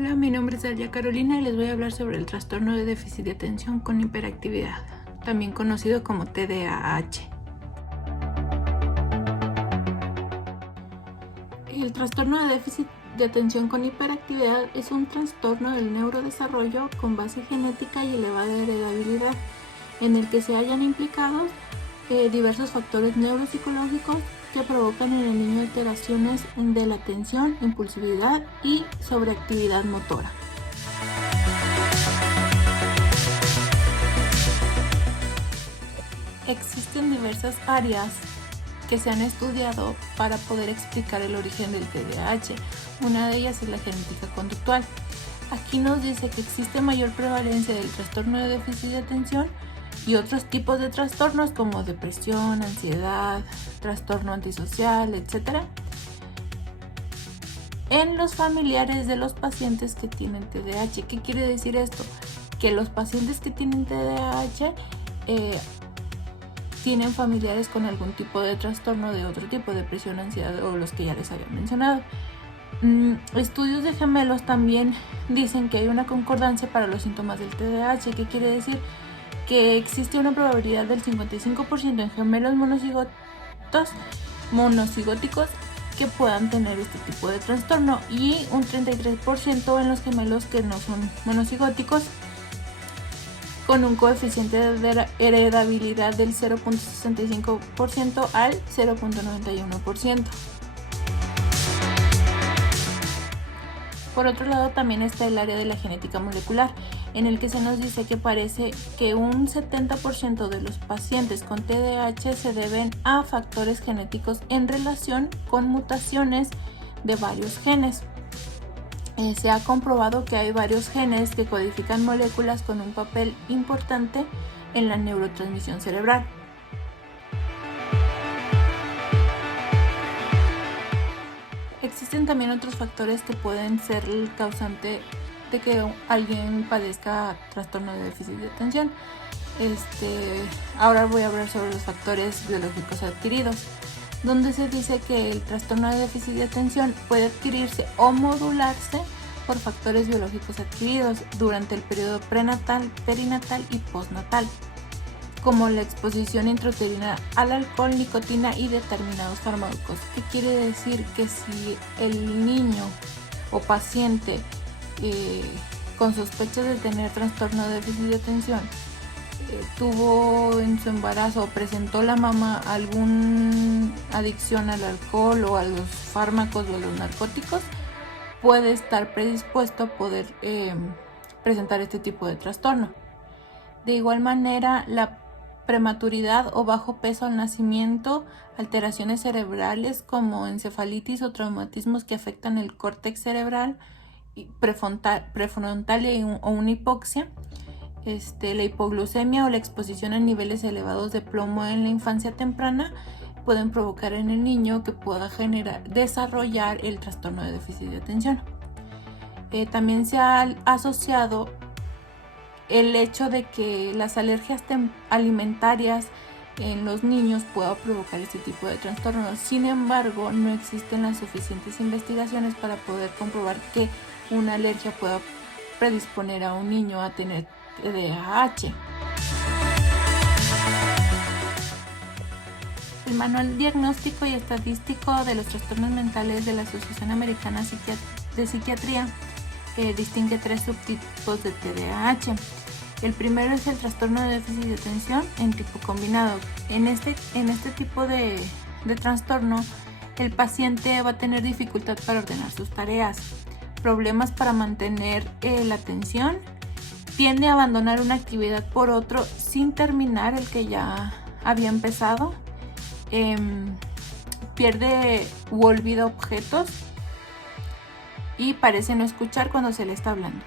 Hola, mi nombre es Dalia Carolina y les voy a hablar sobre el trastorno de déficit de atención con hiperactividad, también conocido como TDAH. El trastorno de déficit de atención con hiperactividad es un trastorno del neurodesarrollo con base genética y elevada heredabilidad, en el que se hallan implicados diversos factores neuropsicológicos que provocan en el niño alteraciones de la atención, impulsividad y sobreactividad motora. Existen diversas áreas que se han estudiado para poder explicar el origen del TDAH. Una de ellas es la genética conductual. Aquí nos dice que existe mayor prevalencia del trastorno de déficit de atención y otros tipos de trastornos como depresión, ansiedad, trastorno antisocial, etc. en los familiares de los pacientes que tienen TDAH. ¿Qué quiere decir esto? Que los pacientes que tienen TDAH tienen familiares con algún tipo de trastorno de otro tipo, depresión, ansiedad o los que ya les había mencionado. Estudios de gemelos también dicen que hay una concordancia para los síntomas del TDAH. ¿Qué quiere decir? Que existe una probabilidad del 55% en gemelos monocigóticos que puedan tener este tipo de trastorno y un 33% en los gemelos que no son monocigóticos, con un coeficiente de heredabilidad del 0.65% al 0.91%. Por otro lado, también está el área de la genética molecular, en el que se nos dice que parece que un 70% de los pacientes con TDAH se deben a factores genéticos en relación con mutaciones de varios genes. Se ha comprobado que hay varios genes que codifican moléculas con un papel importante en la neurotransmisión cerebral. Existen también otros factores que pueden ser el causante de que alguien padezca trastorno de déficit de atención. Ahora voy a hablar sobre los factores biológicos adquiridos, donde se dice que el trastorno de déficit de atención puede adquirirse o modularse por factores biológicos adquiridos durante el periodo prenatal, perinatal y postnatal, como la exposición intrauterina al alcohol, nicotina y determinados fármacos. ¿Qué quiere decir? Que si el niño o paciente con sospechas de tener trastorno de déficit de atención tuvo en su embarazo o presentó la mamá alguna adicción al alcohol o a los fármacos o a los narcóticos, puede estar predispuesto a poder presentar este tipo de trastorno. De igual manera, la prematuridad o bajo peso al nacimiento, alteraciones cerebrales como encefalitis o traumatismos que afectan el córtex cerebral prefrontal o una hipoxia, la hipoglucemia o la exposición a niveles elevados de plomo en la infancia temprana pueden provocar en el niño que pueda desarrollar el trastorno de déficit de atención. También se ha asociado el hecho de que las alergias alimentarias en los niños pueda provocar este tipo de trastornos. Sin embargo, no existen las suficientes investigaciones para poder comprobar que una alergia pueda predisponer a un niño a tener TDAH. El Manual Diagnóstico y Estadístico de los Trastornos Mentales de la Asociación Americana de Psiquiatría distingue 3 subtipos de TDAH. El primero es el trastorno de déficit de atención en tipo combinado. En este tipo de trastorno, el paciente va a tener dificultad para ordenar sus tareas, problemas para mantener la atención, tiende a abandonar una actividad por otro sin terminar el que ya había empezado, pierde u olvida objetos y parece no escuchar cuando se le está hablando.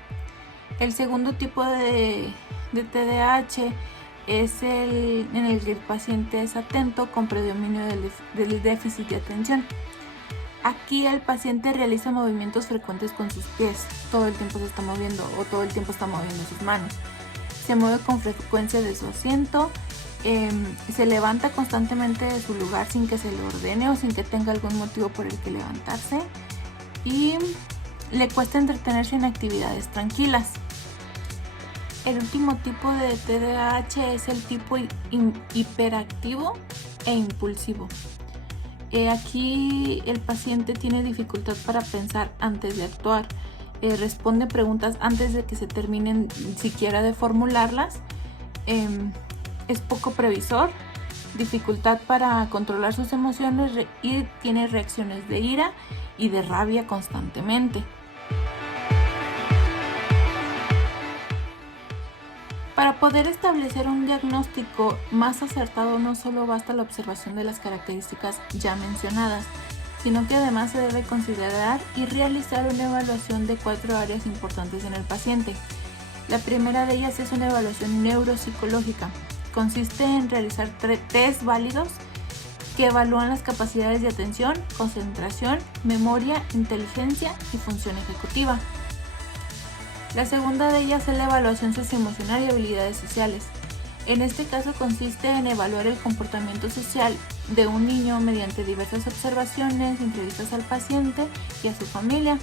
El segundo tipo de TDAH es en el que el paciente es atento con predominio del déficit de atención. Aquí el paciente realiza movimientos frecuentes con sus pies, todo el tiempo se está moviendo o todo el tiempo está moviendo sus manos. Se mueve con frecuencia de su asiento, se levanta constantemente de su lugar sin que se le ordene o sin que tenga algún motivo por el que levantarse y le cuesta entretenerse en actividades tranquilas. El último tipo de TDAH es el tipo hiperactivo e impulsivo. Aquí el paciente tiene dificultad para pensar antes de actuar, responde preguntas antes de que se terminen siquiera de formularlas, es poco previsor, dificultad para controlar sus emociones y tiene reacciones de ira y de rabia constantemente. Para poder establecer un diagnóstico más acertado no solo basta la observación de las características ya mencionadas, sino que además se debe considerar y realizar una evaluación de 4 áreas importantes en el paciente. La primera de ellas es una evaluación neuropsicológica. Consiste en realizar test válidos que evalúan las capacidades de atención, concentración, memoria, inteligencia y función ejecutiva. La segunda de ellas es la evaluación socioemocional y habilidades sociales. En este caso consiste en evaluar el comportamiento social de un niño mediante diversas observaciones, entrevistas al paciente y a su familia,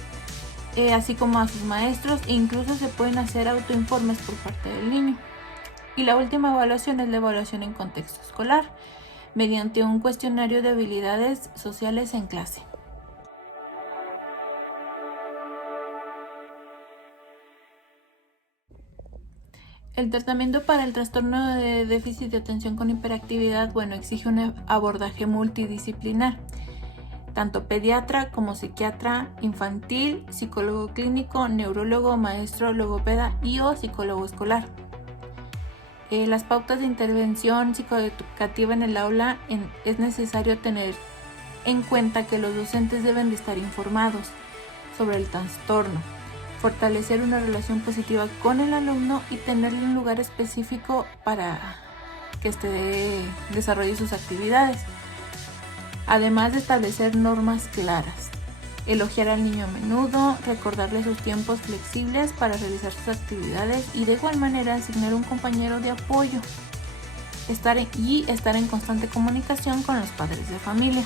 así como a sus maestros, e incluso se pueden hacer autoinformes por parte del niño. Y la última evaluación es la evaluación en contexto escolar, mediante un cuestionario de habilidades sociales en clase. El tratamiento para el trastorno de déficit de atención con hiperactividad, exige un abordaje multidisciplinar, tanto pediatra como psiquiatra infantil, psicólogo clínico, neurólogo, maestro, logopeda y o psicólogo escolar. Las pautas de intervención psicoeducativa en el aula es necesario tener en cuenta que los docentes deben de estar informados sobre el trastorno, fortalecer una relación positiva con el alumno y tenerle un lugar específico para que desarrolle sus actividades. Además de establecer normas claras, elogiar al niño a menudo, recordarle sus tiempos flexibles para realizar sus actividades y de igual manera asignar un compañero de apoyo, estar en constante comunicación con los padres de familia.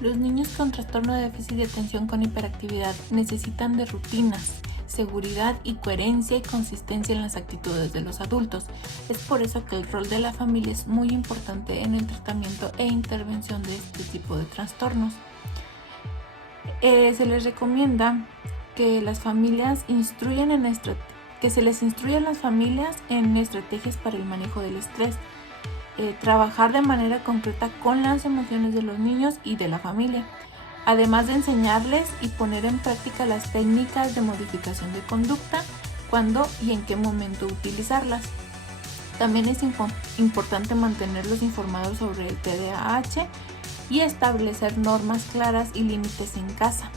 Los niños con trastorno de déficit de atención con hiperactividad necesitan de rutinas, seguridad y coherencia y consistencia en las actitudes de los adultos. Es por eso que el rol de la familia es muy importante en el tratamiento e intervención de este tipo de trastornos. Se les recomienda que las familias se les instruya a las familias en estrategias para el manejo del estrés. Trabajar de manera concreta con las emociones de los niños y de la familia, además de enseñarles y poner en práctica las técnicas de modificación de conducta, cuándo y en qué momento utilizarlas. También es importante mantenerlos informados sobre el TDAH y establecer normas claras y límites en casa,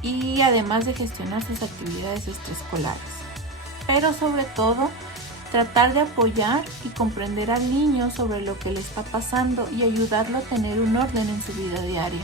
y además de gestionar sus actividades extraescolares. Pero sobre todo, tratar de apoyar y comprender al niño sobre lo que le está pasando y ayudarlo a tener un orden en su vida diaria.